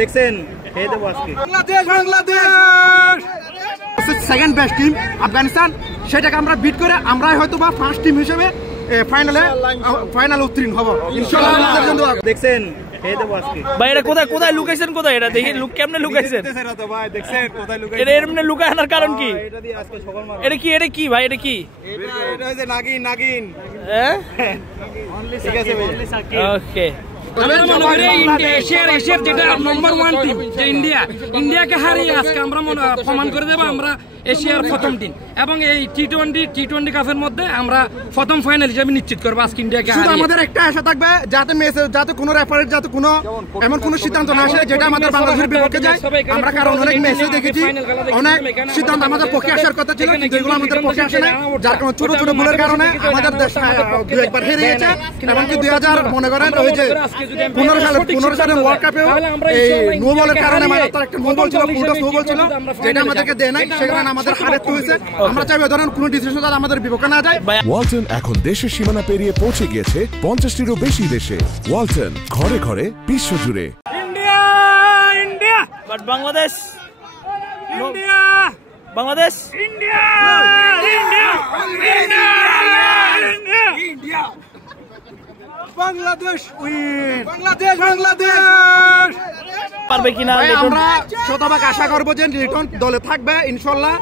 দেখছেন খেয়ে দেবো আজকে। Bangladesh second best team Afghanistan, সেটাকে আমরা বিট করে আমরাই হয়তো বা ফার্স্ট টিম হিসেবে ফাইনাল উত্তীর্ণ হব ইনশাআল্লাহ। দেখছেন খেয়ে দেবো আজকে। ভাই এটা কোথায় কোথায় লুকাইছেন, কোথায় এটা দেখি লুক কেমনে লুকাইছেন? এটা এমনি লুকায় আনার কারণ কি? এটা কি, এটা কি ভাই, এটা কি? এটা হচ্ছে নাগিন নাগিন। হ্যাঁ ঠিক আছে ভাই, ওকে। আমরা মনে করি এশিয়ার যেটা নম্বর 1 টিম যে ইন্ডিয়াকে হারিয়ে আজকে আমরা প্রমাণ করে দেবো আমরা এশিয়ার প্রথম টিম, এবং এই টি-20 কাপের মধ্যে আমরা প্রথম ফাইনাল হিসেবে নিশ্চিত করবো আজকে ইন্ডিয়াকে। শুধু আমাদের একটা আশা থাকবে যাতে কোনো রেফারির যাতে কোনো এমন কোনো সিদ্ধান্ত না আসে যেটা আমাদের বাংলাদেশের বিপক্ষে যায়। আমরা কারণ অনেক ম্যাচে দেখেছি অনেক সিদ্ধান্ত আমাদের পক্ষে আসার কথা ছিল, যেগুলো আমাদের পক্ষে আসে না, যার কারণে ছোট ছোট ভুলের কারণে আমাদের দেশ একবার হেরে গেছে। এমনকি 2000 মনে করেন ওই যে 15 সালে ওয়ার্ল্ড কাপেও এই নো বলের কারণে মারাত্মক একটা নো বল ছিল, পুরো নো বল ছিল, যেটা আমাদেরকে দেয় নাই, সেখানে আমাদের হারাতে হয়েছে। আমরা চাইবো ধরেন কোনো ডিসিশন যাতে আমাদের বিপক্ষে না যায়। ওয়ালটন এখন দেশের সীমানা পেরিয়ে পৌঁছে গিয়েছে 50টিরও বেশি দেশে। ওয়ালটন, ঘরে ঘরে বিশ্বজুড়ে। India India but Bangladesh, India Bangladesh, India India India Bangladesh win, Bangladesh পারবে কিনা আমরা শতভাগ আশা করবো যে লিটন দলে থাকবে ইনশাল্লাহ।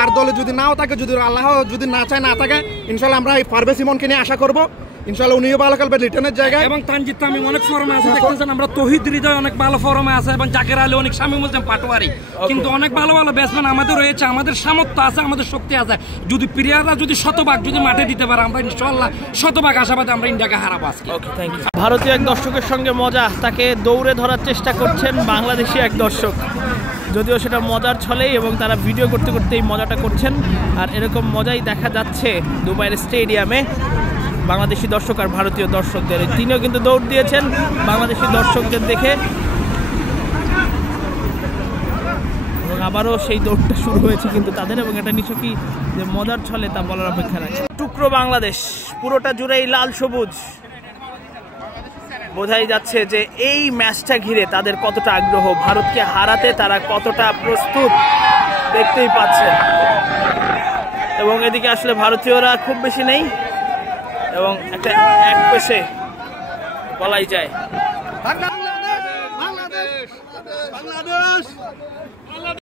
আর দলে যদি নাও থাকে, যদি আল্লাহ যদি না চায় না থাকে, ইনশাল্লাহ আমরা এই পারভেজ ইমনকে নিয়ে আশা করবো ইনশাল্লাহ উনিও ভালো খেলবে লিটনের জায়গায়। এবং তানজিদ তামিম অনেক ফর্মে আছে, দেখতেছেন আমরা তৌহিদ হৃদয় অনেক ভালো ফর্মে আছে, এবং জাকের আলী অনেক, শামীম হোসেন পাটোয়ারি, কিন্তু অনেক ভালো ভালো ব্যাটসম্যান আমাদের রয়েছে, আমাদের সামর্থ্য আছে, আমাদের শক্তি আছে। যদি প্লেয়াররা যদি শতভাগ যদি মাঠে দিতে পারে, আমরা ইনশাআল্লাহ শতভাগ আশাবাদে আমরা ইন্ডিয়াকে হারাবো আজকে। ওকে, থ্যাংক ইউ। ভারতীয় এক দর্শকের সঙ্গে মজা, তাকে দৌড়ে ধরার চেষ্টা করছেন বাংলাদেশি এক দর্শক, যদিও সেটা মজার ছলেই, এবং তারা ভিডিও করতে করতে এই মজাটা করছেন। আর এরকম মজাই দেখা যাচ্ছে দুবাইয়ের স্টেডিয়ামে বাংলাদেশি দর্শক আর ভারতীয় দর্শকদের। তিনিও কিন্তু দৌড় দিয়েছেন বাংলাদেশি দর্শকদের দেখে, এবং আবারও সেই দৌড়টা শুরু হয়েছে কিন্তু তাদের, এবং এটা নিশ্চয় কি যে মজার ছলে তা বলার অপেক্ষা রাখে। টুকরো বাংলাদেশ পুরোটা জুড়েই লাল সবুজ, বোঝাই যাচ্ছে যে এই ম্যাচটা ঘিরে তাদের কতটা আগ্রহ, ভারতকে হারাতে তারা কতটা প্রস্তুত দেখতেই পাচ্ছেন। এবং এদিকে আসলে ভারতীয়রা খুব বেশি নেই, এবং একটা এক পেশে বলাই যায়।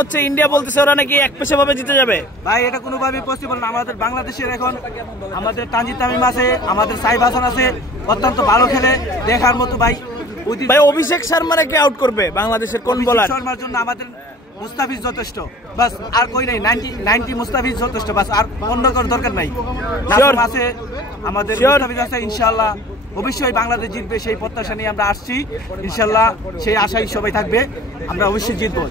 হচ্ছে ইন্ডিয়া বলতেছে ওরা নাকি এক পেশে ভাবে জিতে যাবে। ভাই এটা কোনোভাবেই পসিবল না। আমাদের বাংলাদেশের এখন আমাদের তানজিদ তামিম আছে, আমাদের সাইফ হাসান আছে, অত্যন্ত ভালো খেলে দেখার মতো। ভাই ভাই অভিষেক শর্মাকে আউট করবে বাংলাদেশের কোন বোলার? শর্মার জন্য আমাদের মুস্তাফিজ যথেষ্ট, বাস আর কই নাই। 90 মুস্তাফিজ যথেষ্ট, বাস আর অন্য কোনো দরকার নাই। নাম আছে আমাদের মুস্তাফিজ আছে, ইনশাআল্লাহ অবশ্যই বাংলাদেশ জিতবে সেই প্রত্যাশা নিয়ে আমরা আসছি। ইনশাআল্লাহ সেই আশাই সবাই থাকবে, আমরা অবশ্যই জিতবো।